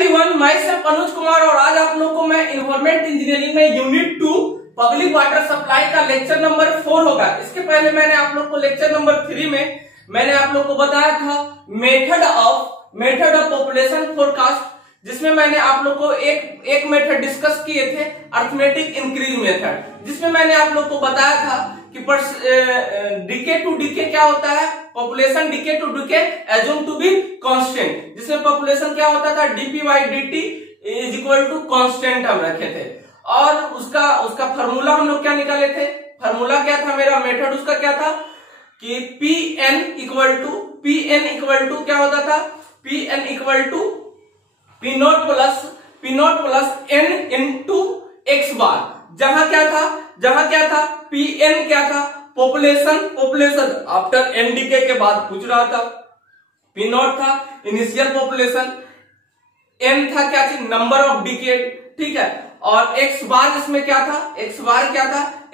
Everyone, my self Anuj Kumar और आज आप लोगों को मैं इन्वायरमेंट इंजीनियरिंग में यूनिट 2 पब्लिक वाटर सप्लाई का लेक्चर नंबर 4 होगा। इसके पहले मैंने आप लोग को लेक्चर नंबर 3 में मैंने आप लोग को बताया था मेथड ऑफ पॉपुलेशन फोरकास्ट, जिसमें मैंने आप लोग को एक मेथड डिस्कस किए थे, अर्थमेटिक इंक्रीज मेथड, जिसमें मैंने आप लोग को बताया था कि डीके टू डीके क्या होता है, population decade to decade assume to be constant, जिसमें पॉपुलेशन क्या होता था dp by dt is equal to constant हम रखे थे। और उसका फार्मूला हम लोग क्या निकाले थे, फार्मूला क्या था, मेरा मेथड उसका क्या था कि पीएन इक्वल टू क्या होता था, PN equal to P naught plus N into X bar. जहां क्या था पीएन क्या था, पॉपुलेशन आफ्टर एन डीके के बाद पूछ रहा था, पी नॉट था इनिशियल पॉपुलेशन, एन था क्या चीज, नंबर ऑफ डिकेड, ठीक है, और एक्स बार इसमें क्या था,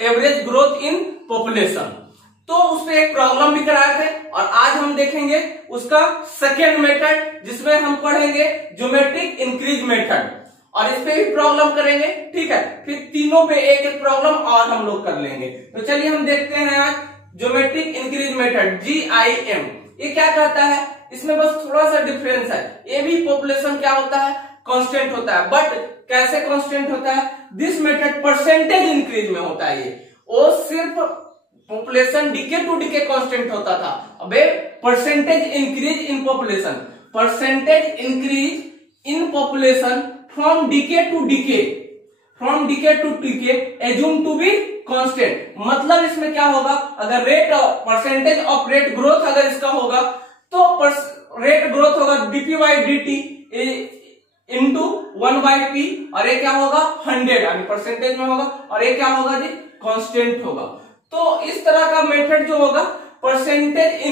एवरेज ग्रोथ इन पॉपुलेशन। तो उसमें एक प्रॉब्लम भी कराए थे और आज हम देखेंगे उसका सेकेंड मेथड, जिसमें हम पढ़ेंगे ज्योमेट्रिक इंक्रीज मेथड, और इस पे भी प्रॉब्लम करेंगे, ठीक है। फिर तीनों पे एक एक प्रॉब्लम और हम लोग कर लेंगे। तो चलिए हम देखते हैं आज ज्योमेट्रिक इंक्रीज मेथड GIM। ये क्या कहता है, इसमें बस थोड़ा सा डिफरेंस है, ये भी पॉपुलेशन क्या होता है, कांस्टेंट होता है, बट कैसे कांस्टेंट होता है, दिस मेथड परसेंटेज इंक्रीज में होता है। ये वो सिर्फ population decade to decade constant होता था, अबे percentage increase in population from decade to decade assume to be constant. मतलब इसमें क्या होगा, अगर परसेंटेज ऑफ रेट ग्रोथ अगर इसका होगा तो रेट ग्रोथ होगा dp by dt into 1/p, और ये क्या होगा 100 यानी परसेंटेज में होगा, और ये क्या होगा जी कांस्टेंट होगा। तो इस तरह का मेथड जो होगा percentage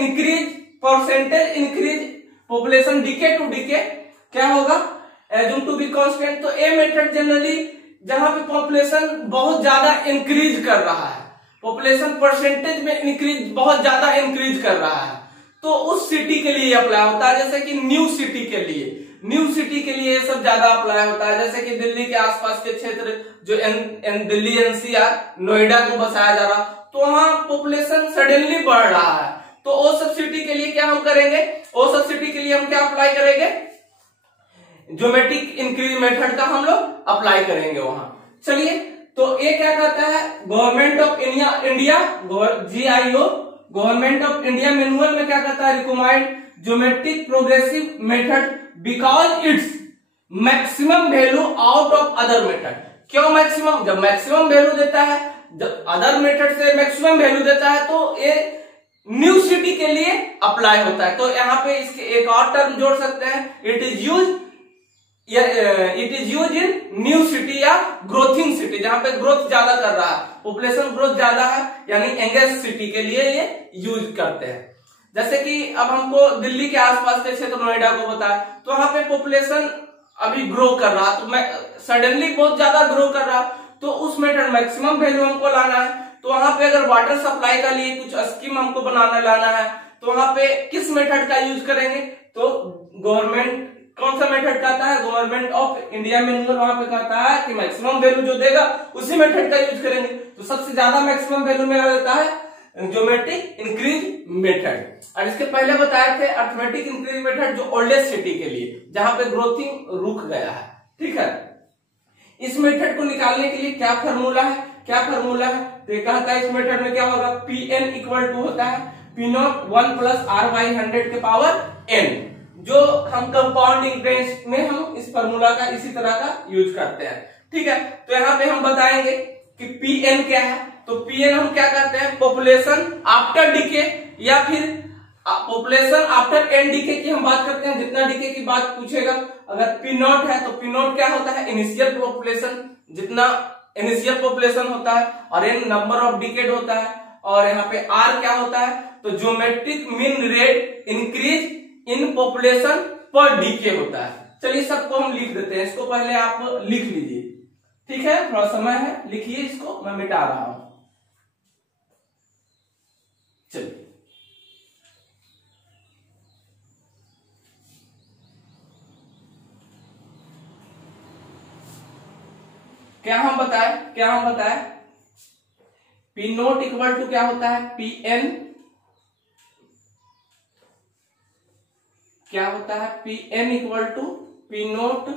increase population decade to decade क्या होगा एज्यूम टू बी कांस्टेंट। तो ये मेथड जनरली जहां पे पॉपुलेशन बहुत ज्यादा इंक्रीज कर रहा है, पॉपुलेशन परसेंटेज में बहुत ज्यादा इंक्रीज कर रहा है, तो उस सिटी के लिए अप्लाई होता है। जैसे कि न्यू सिटी के लिए ये सब ज्यादा अप्लाई होता है। जैसे कि दिल्ली के आसपास के क्षेत्र जो दिल्ली NCR नोएडा को बसाया जा रहा, तो वहां पॉपुलेशन सडनली बढ़ रहा है, तो वो सब सिटी के लिए क्या हम करेंगे, वो सब सिटी के लिए हम क्या अप्लाई करेंगे, ज्योमेट्रिक इंक्रीज मेथड का हम लोग अप्लाई करेंगे वहां। चलिए, तो ये क्या कहता है, government of India GIO government of India manual में क्या कहता है, recommend geometric progressive method because its maximum value out of other method. क्यों मैक्सिमम, जब मैक्सिमम वैल्यू देता है, जब अदर मेथड से मैक्सिमम वैल्यू देता है, तो ये न्यू सिटी के लिए अप्लाई होता है। तो यहाँ पे इसके एक और टर्म जोड़ सकते हैं, it is use in new city या ग्रोथिंग सिटी, जहां पे ग्रोथ ज्यादा कर रहा है, पॉपुलेशन ग्रोथ ज्यादा है, यानी यंगेस्ट सिटी के लिए ये यूज करते हैं। जैसे कि अब हमको दिल्ली के आसपास के क्षेत्र नोएडा को बताया, तो वहां पे पॉपुलेशन अभी ग्रो कर रहा, तो मैं सडनली बहुत ज्यादा ग्रो कर रहा, तो उस मेथड मैक्सिमम वैल्यू हमको लाना है। तो वहां पे अगर वाटर सप्लाई का लिए कुछ स्कीम हमको लाना है, तो वहां पे किस मेथड का यूज करेंगे, तो गवर्नमेंट कौन सा मेथड कहता है, गवर्नमेंट ऑफ इंडिया मैनुअल वहां पे कहता है कि मैक्सिमम वैल्यू जो देगा उसी मेथड का यूज करेंगे। तो सबसे ज्यादा मैक्सिमम वैल्यू मेरा रहता है ज्योमेट्रिक इंक्रीज मेथड। और इसके पहले बताए थे अर्थमेटिक इंक्रीज मेथड, जो ओल्डेस्ट सिटी के लिए जहां पे ग्रोथिंग रुक गया है, ठीक है। इस मेथड को निकालने के लिए क्या फार्मूला है, तो ये कहता है इस मेथड में क्या होगा, पीएन इक्वल टू होता है p naught 1 plus r by 100 के पावर n, जो हम कंपाउंड इंक्रीज में हम इस फार्मूला का इसी तरह का यूज करते हैं, ठीक है। तो यहाँ पे हम बताएंगे कि पीएन क्या है, तो पीएन हम क्या कहते हैं, पॉपुलेशन आफ्टर डीके या फिर पॉपुलेशन आफ्टर एन डीके की हम बात करते हैं, जितना डीके की बात पूछेगा। अगर पी नॉट है तो पी नॉट क्या होता है, इनिशियल पॉपुलेशन, जितना इनिशियल पॉपुलेशन होता है, और एन नंबर ऑफ डिकेड होता है, और यहाँ पे आर क्या होता है, तो geometric mean rate increase in population पर डीके होता है। चलिए सबको हम लिख देते हैं, इसको पहले आप लिख लीजिए, ठीक है, थोड़ा समय है, लिखिए, इसको मैं मिटा रहा हूं। चलिए, क्या हम बताए पी नोट इक्वल टू क्या होता है, पी एन, क्या होता है, p n equal to p naught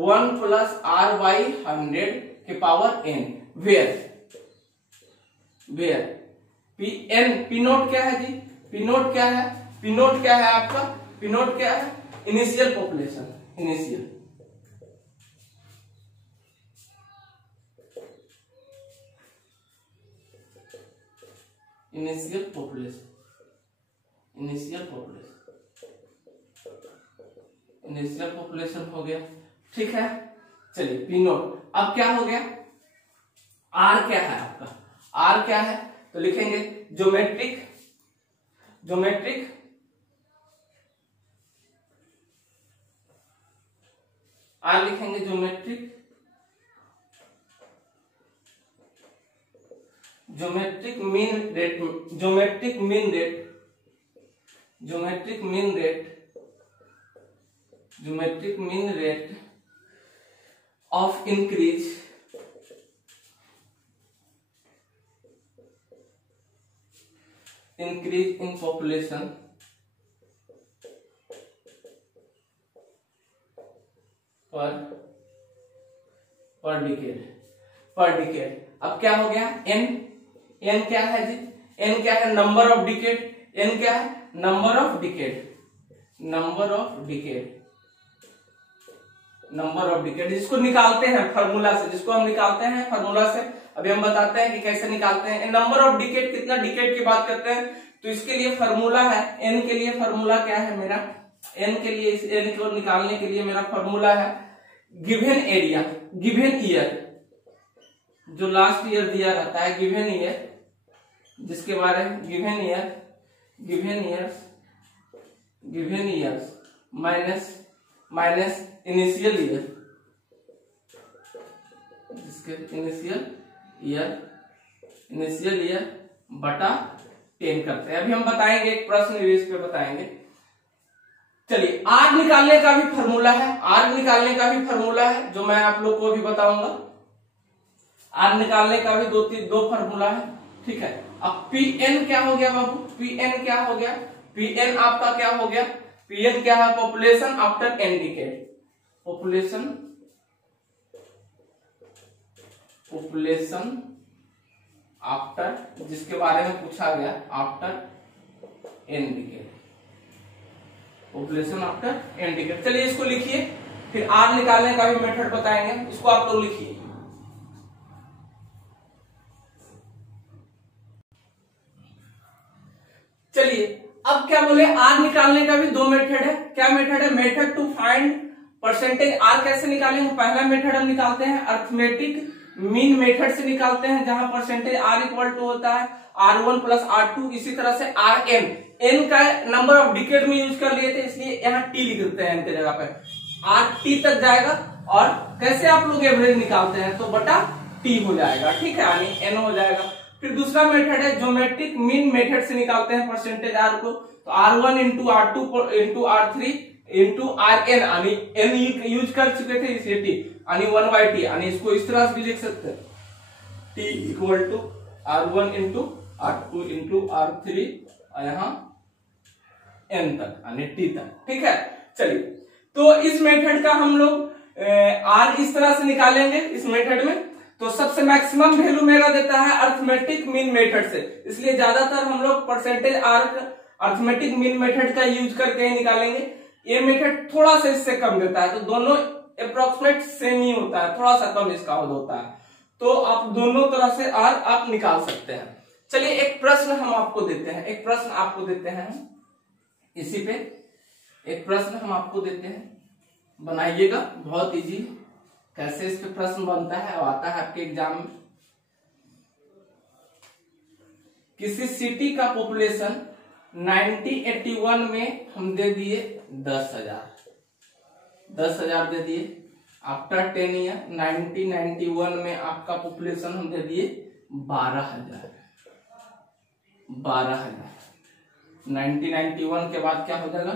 1 plus r by 100 के power n, where p n, p naught क्या है जी, पी नोट क्या है, पी नोट क्या है आपका, पी नोट क्या है, इनिशियल पॉपुलेशन, इनिशियल पॉपुलेशन हो गया, ठीक है। चलिए पी नोट, अब क्या हो गया, आर क्या है आपका, आर क्या है, तो लिखेंगे ज्योमेट्रिक आर लिखेंगे geometric mean rate of increase in population पर डिकेड। अब क्या हो गया, एन क्या है जी, एन क्या है, नंबर ऑफ डिकेड, एन क्या है, नंबर ऑफ डिकेड, जिसको निकालते हैं फार्मूला से, अभी हम बताते हैं कि कैसे निकालते हैं। नंबर ऑफ डिकेड, कितना डिकेड की बात करते हैं, तो इसके लिए फार्मूला है, एन के लिए फार्मूला क्या है मेरा, एन के लिए, इस एन को निकालने के लिए मेरा फार्मूला है गिवन एरिया, गिवन ईयर, जो लास्ट ईयर दिया रहता है, गिवन ईयर, जिसके बारे में given years minus initial year, जिसके इनिशियल ईयर बटा 10 करते हैं। अभी हम बताएंगे, एक प्रश्न इस पे बताएंगे। चलिए आर निकालने का भी फॉर्मूला है, जो मैं आप लोग को भी बताऊंगा। आर निकालने का भी दो फार्मूला है, ठीक है। अब पी एन क्या हो गया बाबू, पी एन क्या हो गया, पी एन आपका क्या हो गया, पी एन क्या है, population after n decade, population after, जिसके बारे में पूछा गया, after n decade, population after n decade. चलिए इसको लिखिए, फिर आर निकालने का भी मेथड बताएंगे, इसको आप लोग लिखिए। चलिए अब क्या बोले, आर निकालने का भी दो मेथड है। क्या मेथड है, method to find percentage r कैसे निकालेंगे। पहला मेथड हम निकालते हैं अर्थमेटिक मीन मेथड से निकालते हैं, जहां परसेंटेज आर इक्वल टू होता है R1 प्लस R2। इसी तरह से Rn, एन का नंबर ऑफ डिकेड में यूज कर लिए थे, इसलिए यहाँ टी लिख देते हैं एन के जगह पे, RT तक जाएगा। और कैसे आप लोग एवरेज निकालते हैं, तो बटा टी हो जाएगा, ठीक है, यानी एन हो जाएगा। फिर दूसरा मेथड है ज्योमेट्रिक मीन मेथड से निकालते हैं परसेंटेज आर को, तो R1 into R2 into R3 into Rn, यानी एन यूज कर चुके थे इसलिए टी, यानी 1/t, यानी इसको इस तरह से भी लिख सकते हैं, t equal to R1 into R2 into R3 यहाँ n तक, यानी t तक, ठीक है। चलिए तो इस मेथड का हम लोग आर इस तरह से निकालेंगे। इस मेथड में तो सबसे मैक्सिमम वैल्यू मेरा देता है अर्थमेटिक मीन मेथड से, इसलिए ज्यादातर हम लोग percentage r arithmetic mean method का यूज करके ही निकालेंगे। ये मेथड थोड़ा सा इससे कम देता है, तो दोनों अप्रोक्सीमेट सेम ही होता है, थोड़ा सा कम इसका होता है, तो आप दोनों तरह से आर आप निकाल सकते हैं। चलिए एक प्रश्न हम आपको देते हैं, इसी पे एक प्रश्न हम आपको देते हैं, बनाइएगा, बहुत इजी, कैसे इस पे प्रश्न बनता है और आता है आपके एग्जाम में। किसी सिटी का पॉपुलेशन 1981 में हम दे दिए 10,000 दे दिए। आफ्टर 10 ईयर 1991 में आपका पॉपुलेशन हम दे दिए 12,000। 1991 के बाद क्या हो जाएगा,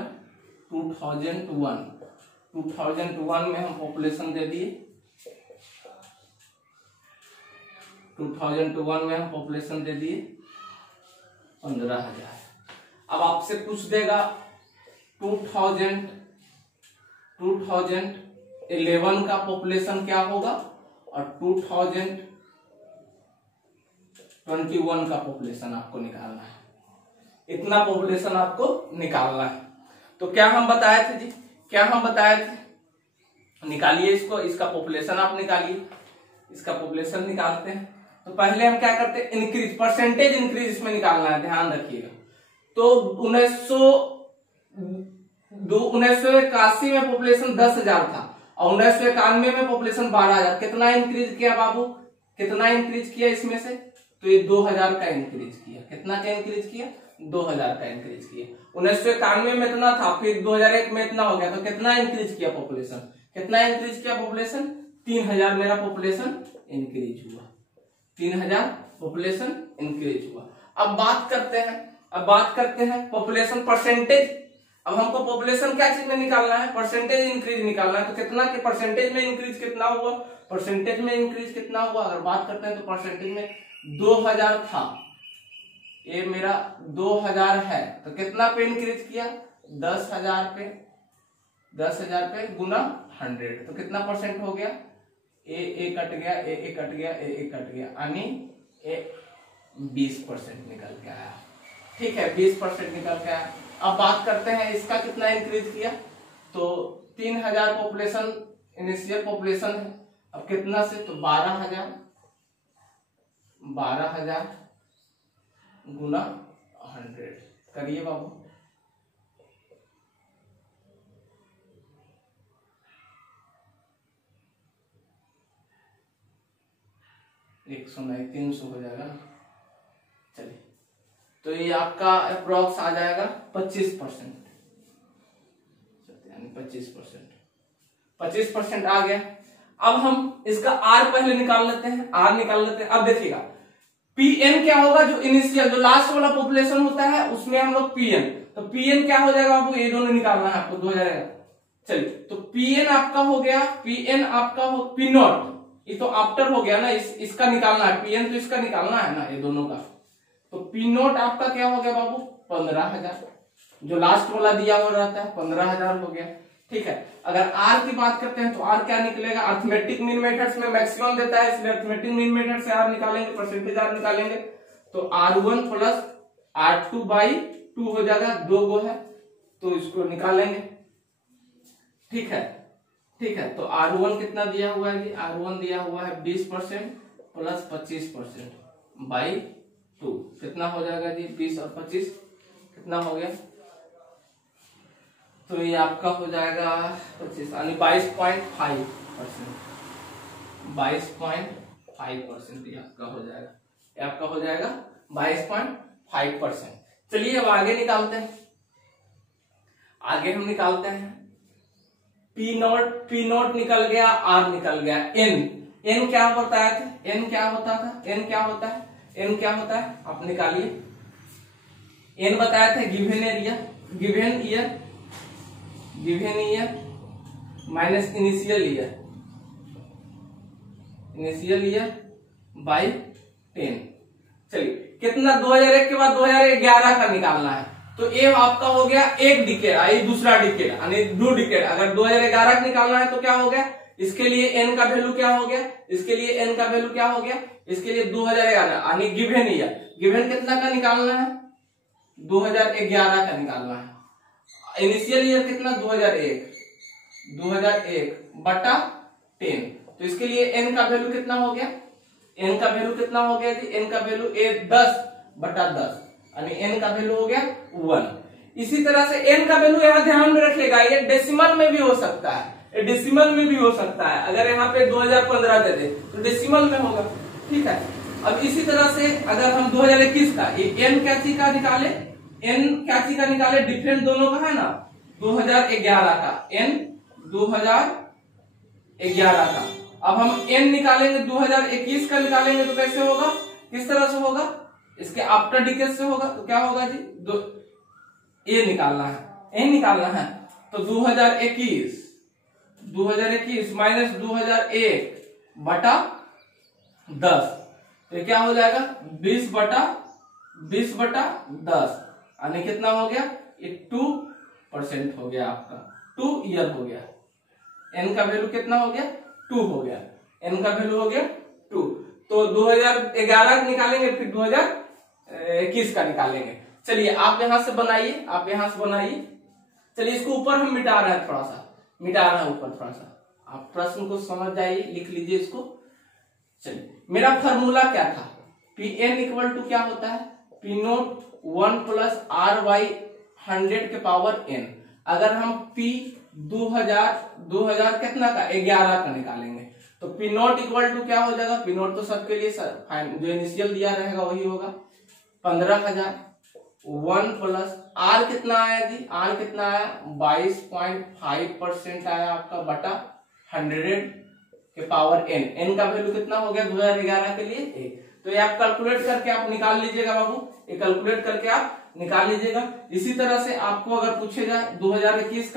2001 में हम पॉपुलेशन दे दिए 2001 में हम पॉपुलेशन दे दिए 15,000। अब आपसे पूछ देगा 2011 का पॉपुलेशन क्या होगा और 2021 का पॉपुलेशन आपको निकालना है। इतना पॉपुलेशन आपको निकालना है। तो क्या हम बताए थे जी, क्या हम बताए थे, निकालिए इसको, इसका पॉपुलेशन आप निकालिए, इसका पॉपुलेशन निकालते हैं। तो पहले हम क्या करते हैं, इंक्रीज, परसेंटेज इंक्रीज इसमें निकालना है, ध्यान रखिएगा। तो 1981 में पॉपुलेशन 10,000 था और 1991 में पॉपुलेशन 12,000। कितना इंक्रीज किया बाबू, कितना इंक्रीज किया इसमें से, तो ये 2,000 का इंक्रीज किया। कितना का इंक्रीज किया, 2,000 का इंक्रीज किया। 1991 में इतना था, फिर 2001 में इतना हो गया, तो कितना इंक्रीज किया पॉपुलेशन, कितना इंक्रीज किया पॉपुलेशन, 3,000 मेरा पॉपुलेशन इंक्रीज हुआ, 3,000 पॉपुलेशन इंक्रीज हुआ। अब बात करते हैं पॉपुलेशन परसेंटेज। अब हमको पॉपुलेशन क्या चीज में निकालना है, परसेंटेज इंक्रीज निकालना है। तो कितना के परसेंटेज में इंक्रीज कितना हुआ, परसेंटेज में इंक्रीज कितना हुआ, अगर बात करते हैं तो परसेंटेज में 2,000 था, ये मेरा 2,000 है, तो कितना पे इंक्रीज किया, 10,000 पे, 10,000 पे गुना 100, तो कितना परसेंट हो गया, ए कट गया, ए कट गया, ए कट गया, यानी 20% निकल के आया। ठीक है, 20% निकल के आया। अब बात करते हैं इसका कितना इंक्रीज किया, तो 3,000 पॉपुलेशन इनिशियल पॉपुलेशन है, अब कितना से, तो 12,000 गुना 100 करिए बाबू, 100 नहीं 300 हो जाएगा। चलिए, तो ये आपका अप्रोक्स आ जाएगा 25%, यानी 25% आ गया। अब हम इसका आर पहले निकाल लेते हैं, आर निकाल लेते हैं। अब देखिएगा पीएन क्या होगा, जो इनिशियल जो लास्ट वाला पॉपुलेशन होता है उसमें हम लोग पीएन, तो पीएन क्या हो जाएगा आपको, ये दोनों निकालना है आपको, 2000। चलिए, तो पीएन आपका हो गया, पीएन आपका हो पी नॉट, ये तो आफ्टर हो गया ना, इसका निकालना है, पीएन तो इसका निकालना है ना, ये दोनों का। तो पी नोट आपका क्या हो गया बाबू, 15,000, जो लास्ट वाला दिया हुआ रहता है 15,000 हो गया। ठीक है, अगर आर की बात करते हैं तो आर क्या निकलेगा, अर्थमेटिक मीन मेथड्स में मैक्सिमम देता है, इसलिए अर्थमेटिक मीन मेथड से आर निकालेंगे, परसेंटेज आर निकालेंगे, तो R1 प्लस R2/2 हो जाएगा, 2 गो है तो इसको निकालेंगे। ठीक है, ठीक है, तो R1 कितना दिया हुआ है, R1 दिया हुआ है 20% प्लस 25% बाई 2, कितना हो जाएगा जी, 20 और 25 कितना हो गया, तो ये आपका हो जाएगा 25 यानी 22.5%, 22.5% ये आपका हो जाएगा, ये आपका हो जाएगा 22.5%। चलिए अब आगे निकालते हैं, आगे हम निकालते हैं पी नोट निकल गया, आर निकल गया, एन क्या बताया था, एन क्या होता था, एन क्या होता है, एन क्या होता है आप निकालिए। एन बताया था given year minus initial year by 10। चलिए, कितना 2001 के बाद 2011 का निकालना है, तो ये आपका हो गया एक डिकेड, ये दूसरा डिकेड यानी 2 डिकेड। अगर 2011 का निकालना है तो क्या हो गया, इसके लिए एन का वैल्यू क्या हो गया, इसके लिए एन का वैल्यू क्या हो गया, इसके लिए 2011 यानी गिवन ईयर, गिवन कितना का निकालना है, 2011 का निकालना है। इनिशियल ईयर कितना, 2001 बटा 10, तो इसके लिए एन का वैल्यू कितना हो गया, एन का वैल्यू कितना हो गया जी, एन का वैल्यू 10 बटा 10 यानी एन का वैल्यू हो गया 1। इसी तरह से एन का वैल्यू यहाँ ध्यान में रखिएगा, ये डेसिमल में भी हो सकता है, डेसिमल में भी हो सकता है। अगर यहाँ पे 2015 दे दे तो डेसिमल में होगा। ठीक है, अब इसी तरह से अगर हम 2021 का एन क्या चीज का निकाले, एन क्या चीज का निकाले, डिफरेंस दोनों का है ना, 2011 का एन 2011 का। अब हम एन निकालेंगे 2021 का निकालेंगे तो कैसे होगा, किस तरह से होगा, इसके आफ्टर डिकेड से होगा। तो क्या होगा जी, ए निकालना है, एन निकालना है, तो 2021 माइनस 2001 बटा 10, तो तो ये क्या हो जाएगा 20/10 यानी कितना हो गया, ये 2% हो गया आपका, 2 ईयर हो गया। एन का वैल्यू कितना हो गया, 2 हो गया, एन का वैल्यू हो गया 2। तो 2011 निकालेंगे, फिर 2021 का निकालेंगे। चलिए आप यहां से बनाइए, आप यहां से बनाइए। चलिए इसको ऊपर हम मिटा रहे हैं, थोड़ा सा मिटा रहा है ऊपर थोड़ा सा, आप प्रश्न को समझ जाइए, लिख लीजिए इसको। चलिए मेरा फॉर्मूला क्या था, पी एन इक्वल टू क्या होता है, पी नोट 1 + R/100 के पावर n। अगर हम P 2000 कितना का 11 का निकालेंगे तो P नोट इक्वल टू क्या हो जाएगा, P नोट तो सबके लिए जो इनिशियल दिया रहेगा वही होगा 15,000। 1 + R कितना आया जी, R कितना आया 22.5% आया आपका बटा 100 के पावर n। n का वैल्यू कितना हो गया 2011 के लिए 1। तो ये आप कैलकुलेट करके आप निकाल लीजिएगा बाबू, ये कैलकुलेट करके आप निकाल लीजिएगा। इसी तरह से आपको अगर पूछेगा 2021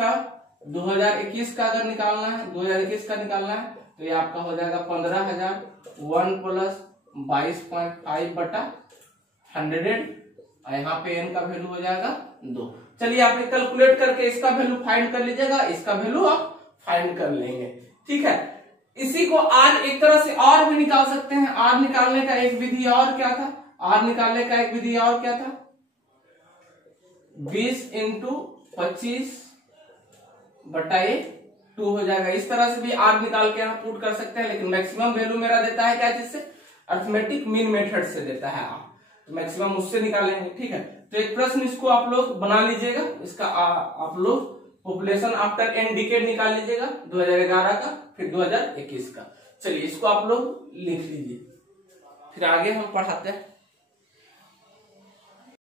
का अगर निकालना है, 2021 का निकालना है तो ये आपका हो जाएगा 15,000। 1 + 22.5 बटा 100, यहाँ पे n का वैल्यू हो जाएगा 2। चलिए आप कैलकुलेट करके इसका वैल्यू फाइंड कर लीजिएगा, इसका वैल्यू आप फाइंड कर लेंगे, ठीक है। इसी को R एक तरह से और भी निकाल सकते हैं। R निकालने का एक विधि और क्या था, R निकालने का एक विधि और क्या था, 20 × 25/2 हो जाएगा। इस तरह से भी R निकाल के आप पुट कर सकते हैं, लेकिन मैक्सिमम वैल्यू मेरा देता है क्या, जिससे अरिथमेटिक मीन मेथड से देता है आप, तो मैक्सिमम उससे निकालेंगे, ठीक है। तो एक प्रश्न इसको आप लोग बना लीजिएगा, इसका आप लोग पॉपुलेशन आफ्टर एन डिकेड निकाल लीजिएगा 2011 का, फिर 2021 का। चलिए इसको आप लोग लिख लीजिए, फिर आगे हम पढ़ाते हैं।